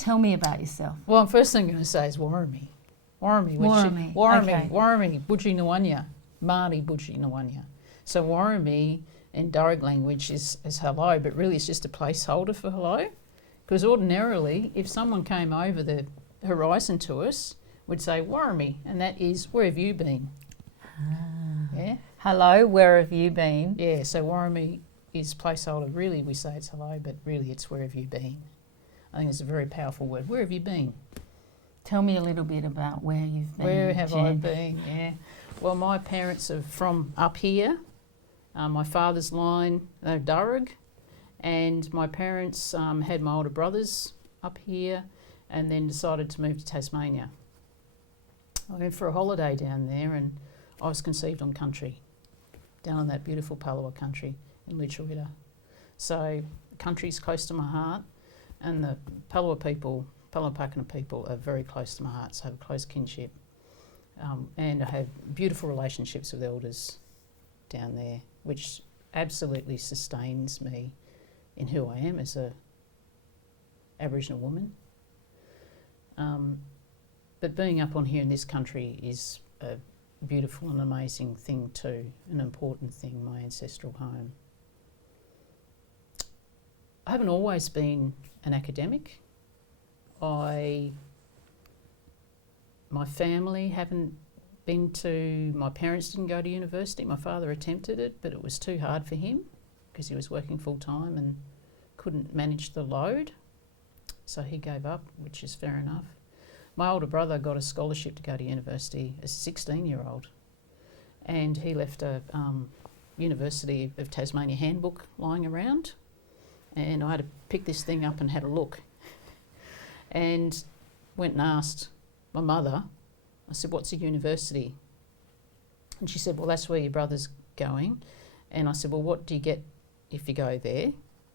Tell me about yourself. Well, the first thing I'm going to say is Warrami. Warrami. Warrami, Budji Nwanya, Māori Budji Nwanya. So Warrami in Darug language is hello, but really it's just a placeholder for hello. Because ordinarily, if someone came over the horizon to us, we'd say Warrami, and that is, where have you been? Yeah. Hello, where have you been? Yeah, so Warrami is placeholder. Really, we say it's hello, but really it's where have you been? I think it's a very powerful word. Where have you been? Tell me a little bit about where you've been. Where have I Jen. been? Yeah. Well, my parents are from up here. My father's line, they're Darug, and my parents had my older brothers up here and then decided to move to Tasmania. I went for a holiday down there and I was conceived on country, down in that beautiful Palawa country in Lutruwita. So the country's close to my heart, and the Palawa people, Palawapakana people, are very close to my heart, so I have a close kinship. And I have beautiful relationships with elders down there, which absolutely sustains me in who I am as a Aboriginal woman. But being up on here in this country is a beautiful and amazing thing too, an important thing, my ancestral home. I haven't always been an academic. My family haven't been to, my parents didn't go to university. My father attempted it, but it was too hard for him because he was working full time and couldn't manage the load. So he gave up, which is fair enough. My older brother got a scholarship to go to university as a 16-year-old, and he left a University of Tasmania handbook lying around, and I had to pick this thing up and had a look. And went and asked my mother, I said, what's a university? And she said, well, that's where your brother's going. And I said, well, what do you get if you go there?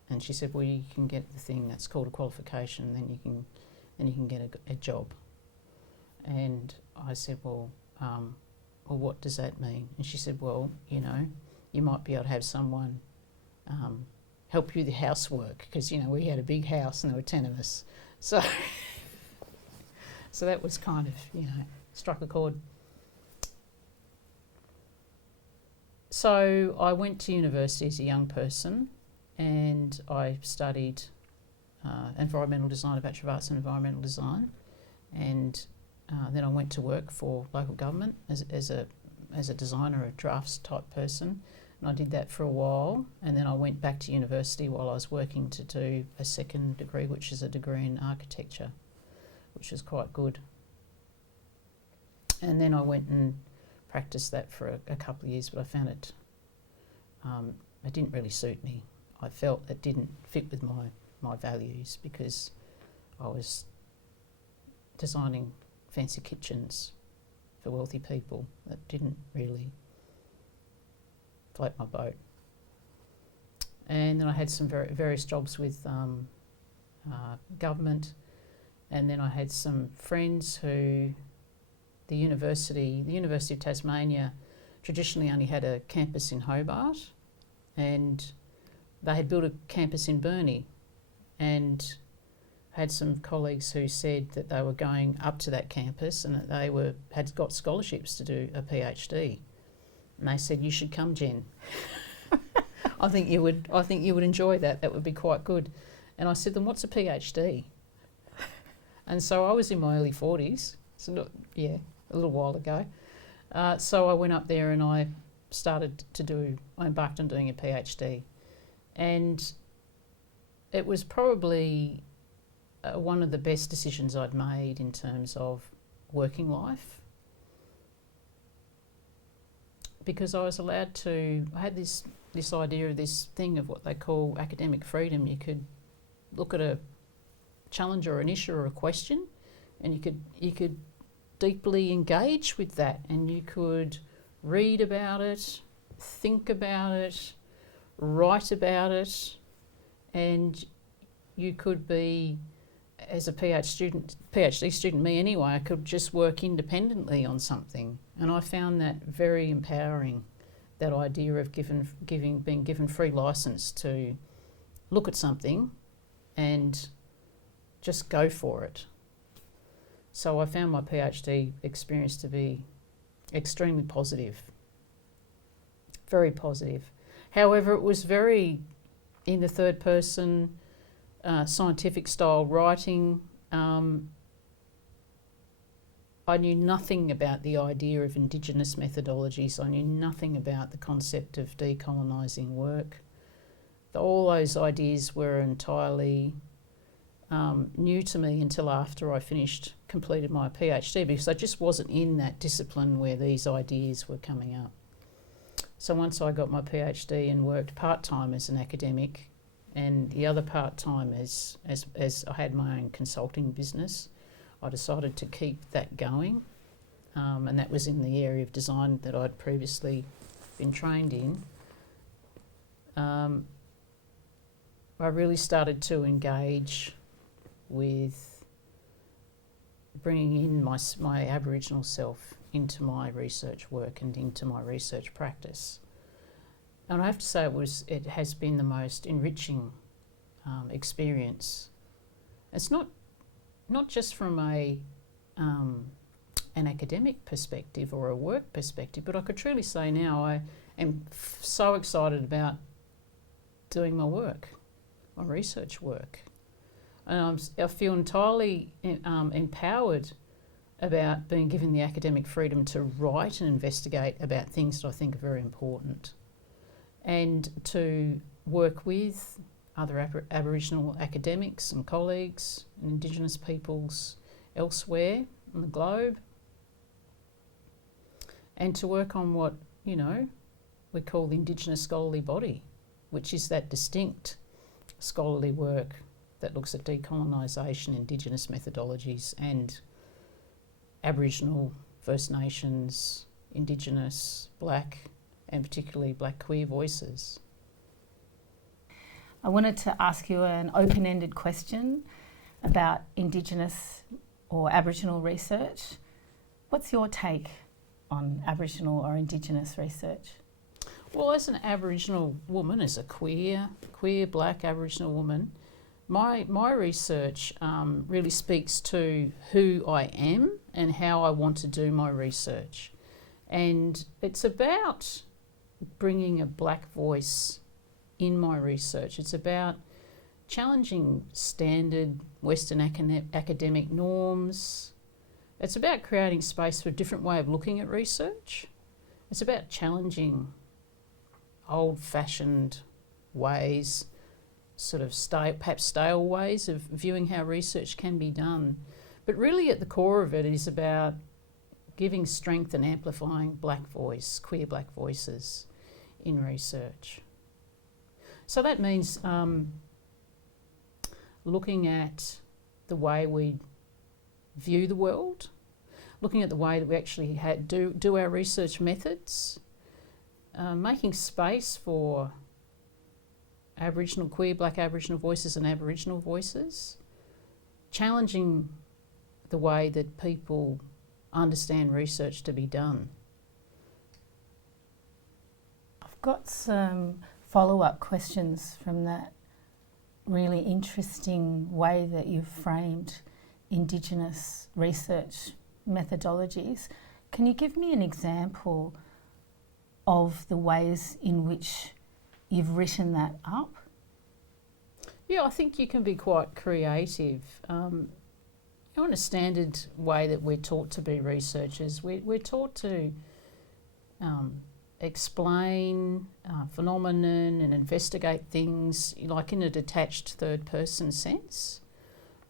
And she said, well, you can get the thing that's called a qualification, then you can get a job. And I said, well, what does that mean? And she said, well, you know, you might be able to have someone help you with the housework, because, you know, we had a big house and there were 10 of us. So, so that was kind of, you know, struck a chord. So I went to university as a young person and I studied environmental design, a Bachelor of Arts in Environmental Design, and then I went to work for local government as a designer, a drafts type person, and I did that for a while, and then I went back to university while I was working to do a second degree, which is a degree in architecture, which was quite good. And then I went and practiced that for a couple of years, but I found it didn't really suit me. I felt it didn't fit with my values, because I was designing fancy kitchens for wealthy people that didn't really float my boat. And then I had some various jobs with government, and then I had some friends who the University of Tasmania traditionally only had a campus in Hobart, and they had built a campus in Burnie, and had some colleagues who said that they were going up to that campus and that they had got scholarships to do a PhD. And they said, you should come, Jen. I think you would enjoy that. That would be quite good. And I said, then what's a PhD? And so I was in my early 40s, so not, a little while ago. So I went up there and I embarked on doing a PhD. And it was probably one of the best decisions I'd made in terms of working life, because I was allowed to, I had this idea of this thing of what they call academic freedom. You could look at a challenge or an issue or a question, and you could deeply engage with that, and you could read about it, think about it, write about it, and you could be, as a PhD student, me anyway, I could just work independently on something, and I found that very empowering. That idea of being given free license to look at something and just go for it. So I found my PhD experience to be extremely positive, very positive. However, it was very in the third person, scientific style writing. I knew nothing about the idea of Indigenous methodologies. I knew nothing about the concept of decolonising work. All those ideas were entirely new to me until after I completed my PhD, because I just wasn't in that discipline where these ideas were coming up. So once I got my PhD and worked part-time as an academic, and the other part-time as I had my own consulting business, I decided to keep that going, and that was in the area of design that I'd previously been trained in. I really started to engage with bringing in my Aboriginal self into my research work and into my research practice. And I have to say it has been the most enriching experience. It's not just from an academic perspective or a work perspective, but I could truly say now I am so excited about doing my work, my research work. And I feel entirely empowered about being given the academic freedom to write and investigate about things that I think are very important, and to work with other Aboriginal academics and colleagues and Indigenous peoples elsewhere on the globe, and to work on what, we call the Indigenous scholarly body, which is that distinct scholarly work that looks at decolonisation, Indigenous methodologies, and Aboriginal, First Nations, Indigenous, Black, and particularly Black queer voices. I wanted to ask you an open-ended question about Indigenous or Aboriginal research. What's your take on Aboriginal or Indigenous research? Well, as an Aboriginal woman, as a queer Black Aboriginal woman, my research really speaks to who I am and how I want to do my research. And it's about bringing a Black voice in my research. It's about challenging standard Western academic norms. It's about creating space for a different way of looking at research. It's about challenging old-fashioned ways, sort of perhaps stale ways of viewing how research can be done. But really at the core of it is about giving strength and amplifying Black voice, queer Black voices in research. So that means looking at the way we view the world, looking at the way that we actually do our research methods, making space for Aboriginal, queer Black Aboriginal voices and Aboriginal voices, challenging the way that people understand research to be done. I've got some follow-up questions from that really interesting way that you've framed Indigenous research methodologies. Can you give me an example of the ways in which you've written that up? Yeah, I think you can be quite creative. In a standard way that we're taught to be researchers, we're taught to explain phenomenon and investigate things like in a detached third-person sense.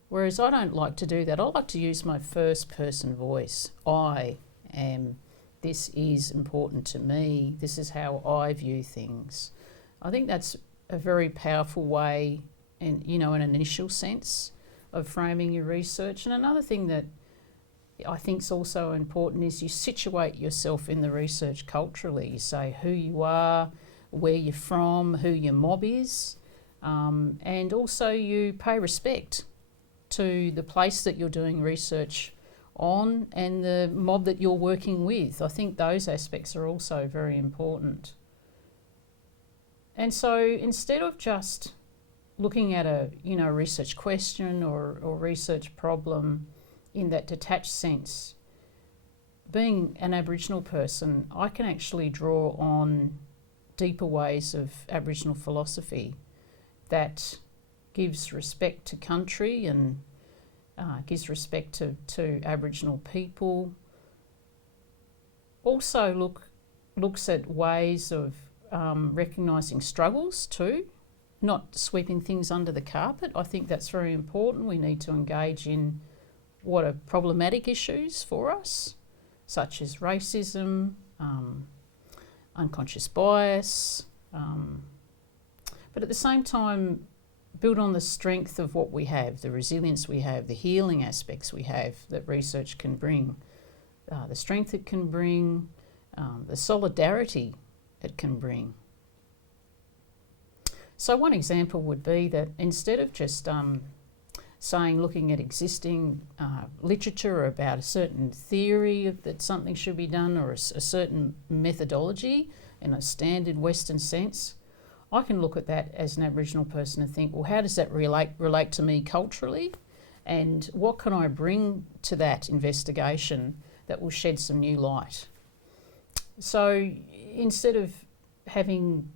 Whereas I don't like to do that. I like to use my first-person voice. I am, this is important to me, this is how I view things. I think that's a very powerful way, in an initial sense, of framing your research. And another thing that I think is also important is you situate yourself in the research culturally. You say who you are, where you're from, who your mob is, and also you pay respect to the place that you're doing research on and the mob that you're working with. I think those aspects are also very important. And so instead of just looking at a research question or research problem in that detached sense, being an Aboriginal person, I can actually draw on deeper ways of Aboriginal philosophy that gives respect to country and gives respect to Aboriginal people. Also looks at ways of recognising struggles too, not sweeping things under the carpet. I think that's very important. We need to engage in what are problematic issues for us, such as racism, unconscious bias, but at the same time build on the strength of what we have, the resilience we have, the healing aspects we have that research can bring, the strength it can bring, the solidarity it can bring. So one example would be that instead of just looking at existing literature about a certain theory that something should be done or a certain methodology in a standard Western sense, I can look at that as an Aboriginal person and think, well, how does that relate to me culturally? And what can I bring to that investigation that will shed some new light? So instead of having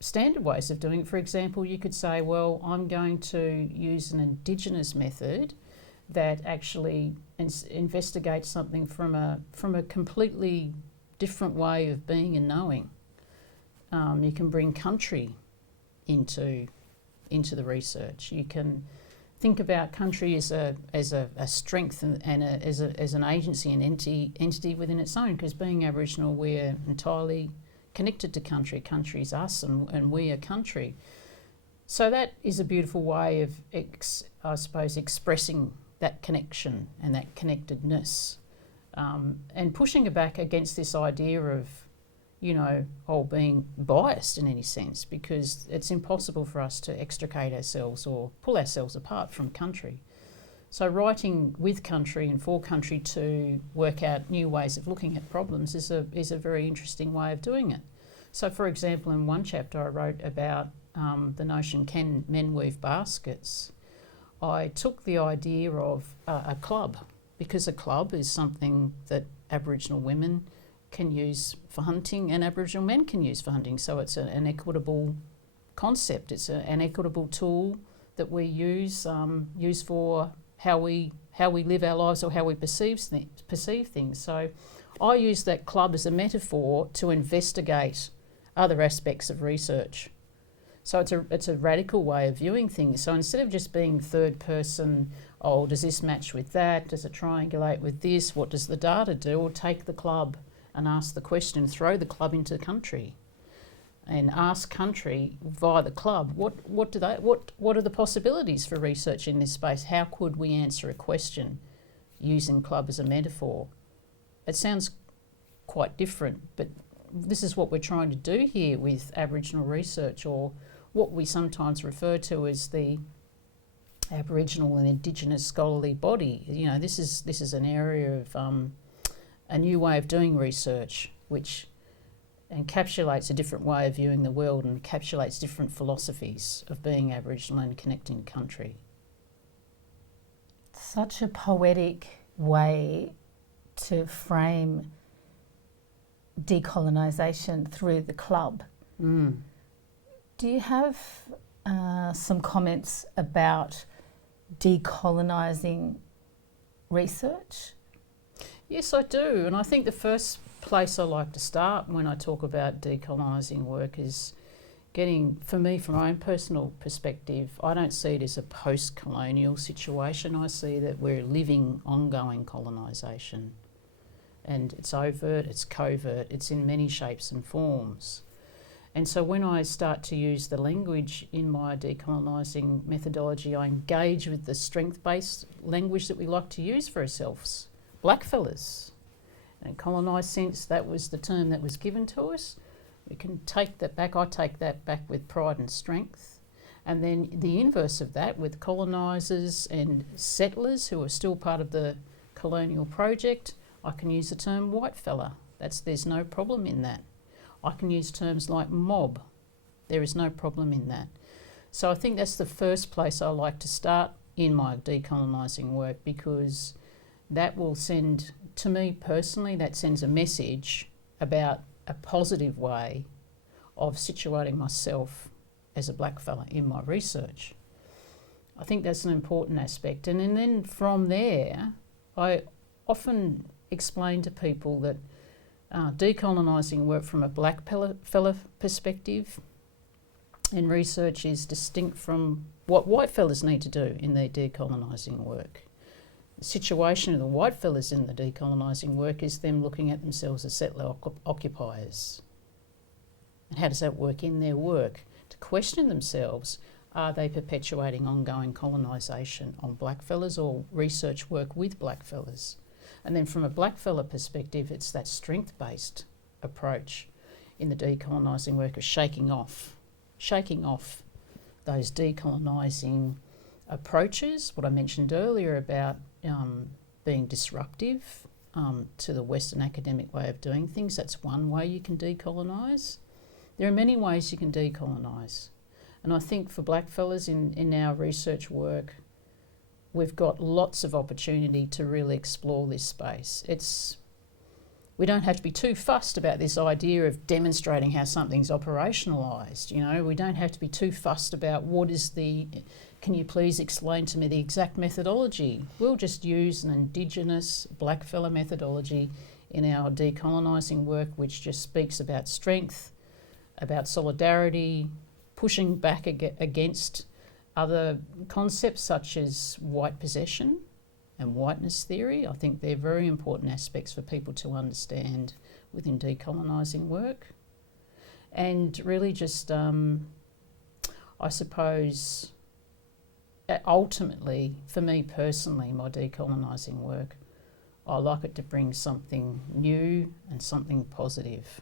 standard ways of doing it, for example, you could say, well, I'm going to use an Indigenous method that actually investigates something from a completely different way of being and knowing. You can bring country into the research. You can think about country as a strength and as an agency, an entity within its own. Because being Aboriginal, we're entirely connected to country. Country's us, and we are country. So that is a beautiful way of, I suppose, expressing that connection and that connectedness, and pushing it back against this idea of, being biased in any sense, because it's impossible for us to extricate ourselves or pull ourselves apart from country. So writing with country and for country to work out new ways of looking at problems is a very interesting way of doing it. So for example, in one chapter I wrote about the notion, can men weave baskets? I took the idea of a club, because a club is something that Aboriginal women can use for hunting and Aboriginal men can use for hunting. So it's an equitable concept. It's an equitable tool that we use for how we live our lives or how we perceive things. So I use that club as a metaphor to investigate other aspects of research. So it's a radical way of viewing things. So instead of just being third person, oh, does this match with that? Does it triangulate with this? What does the data do? Or take the club and ask the question, throw the club into country and ask country via the club, what are the possibilities for research in this space? How could we answer a question using club as a metaphor? It sounds quite different, but this is what we're trying to do here with Aboriginal research, or what we sometimes refer to as the Aboriginal and Indigenous scholarly body. This is an area of a new way of doing research, which encapsulates a different way of viewing the world and encapsulates different philosophies of being Aboriginal and connecting to country. Such a poetic way to frame decolonisation through the club. Mm. Do you have some comments about decolonising research? Yes, I do. And I think the first place I like to start when I talk about decolonising work is getting, for me, from my own personal perspective, I don't see it as a post-colonial situation. I see that we're living ongoing colonisation. And it's overt, it's covert, it's in many shapes and forms. And so when I start to use the language in my decolonising methodology, I engage with the strength-based language that we like to use for ourselves. Blackfellas. In a colonised sense, that was the term that was given to us. We can take that back. I take that back with pride and strength. And then the inverse of that, with colonisers and settlers who are still part of the colonial project, I can use the term whitefella. There's no problem in that. I can use terms like mob. There is no problem in that. So I think that's the first place I like to start in my decolonising work, because that will send, to me personally, that sends a message about a positive way of situating myself as a black fella in my research. I think that's an important aspect. And then from there, I often explain to people that decolonising work from a black fella perspective in research is distinct from what white fellas need to do in their decolonising work. The situation of the white fellas in the decolonising work is them looking at themselves as settler occupiers. And how does that work in their work? To question themselves, are they perpetuating ongoing colonisation on black fellas or research work with black fellas? And then from a black fella perspective, it's that strength-based approach in the decolonising work of shaking off those decolonising approaches, what I mentioned earlier about being disruptive to the Western academic way of doing things. That's one way you can decolonise. There are many ways you can decolonise. And I think for black fellas in our research work, we've got lots of opportunity to really explore this space. We don't have to be too fussed about this idea of demonstrating how something's operationalised. You know, we don't have to be too fussed about can you please explain to me the exact methodology? We'll just use an Indigenous blackfella methodology in our decolonising work, which just speaks about strength, about solidarity, pushing back against other concepts such as white possession and whiteness theory. I think they're very important aspects for people to understand within decolonising work. And really just, I suppose, ultimately, for me personally, my decolonising work, I like it to bring something new and something positive,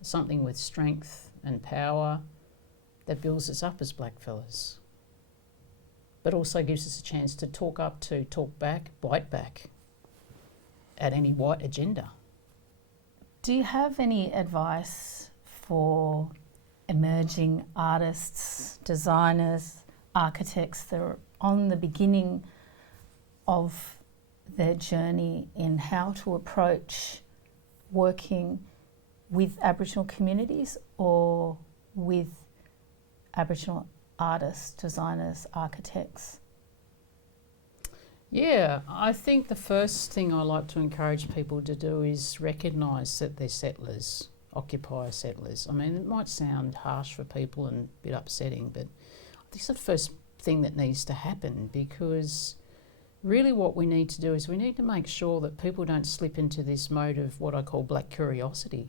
something with strength and power that builds us up as blackfellas, but also gives us a chance to talk back, bite back at any white agenda. Do you have any advice for emerging artists, designers, architects that are on the beginning of their journey in how to approach working with Aboriginal communities or with Aboriginal artists, designers, architects? Yeah, I think the first thing I like to encourage people to do is recognise that they're settlers, occupier settlers. I mean, it might sound harsh for people and a bit upsetting, but I think it's the first thing that needs to happen, because really what we need to do is we need to make sure that people don't slip into this mode of what I call black curiosity,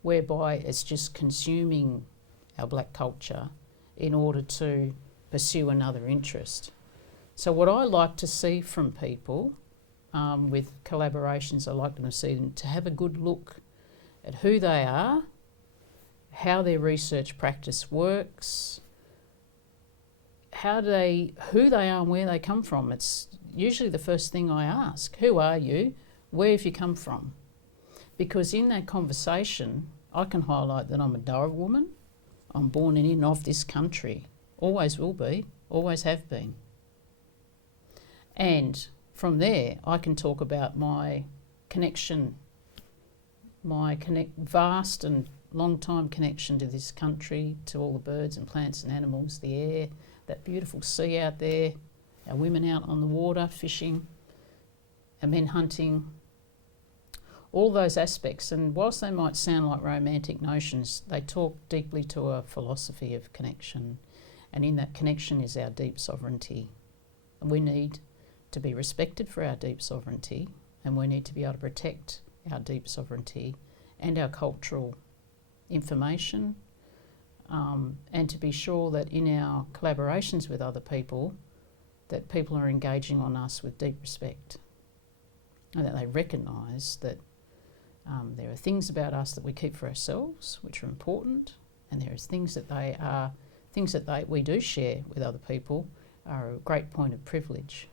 whereby it's just consuming our black culture in order to pursue another interest. So what I like to see from people with collaborations, I like them to see them to have a good look at who they are, how their research practice works, who they are and where they come from. It's usually the first thing I ask. Who are you? Where have you come from? Because in that conversation, I can highlight that I'm a Darug woman. I'm born in and of this country. Always will be, always have been. And from there, I can talk about my connection, vast and long-time connection to this country, to all the birds and plants and animals, the air, that beautiful sea out there, our women out on the water fishing, and men hunting, all those aspects. And whilst they might sound like romantic notions, they talk deeply to a philosophy of connection. And in that connection is our deep sovereignty. And we need to be respected for our deep sovereignty, and we need to be able to protect our deep sovereignty and our cultural information, and to be sure that in our collaborations with other people, that people are engaging on us with deep respect, and that they recognise that there are things about us that we keep for ourselves which are important, and there is things that we do share with other people are a great point of privilege.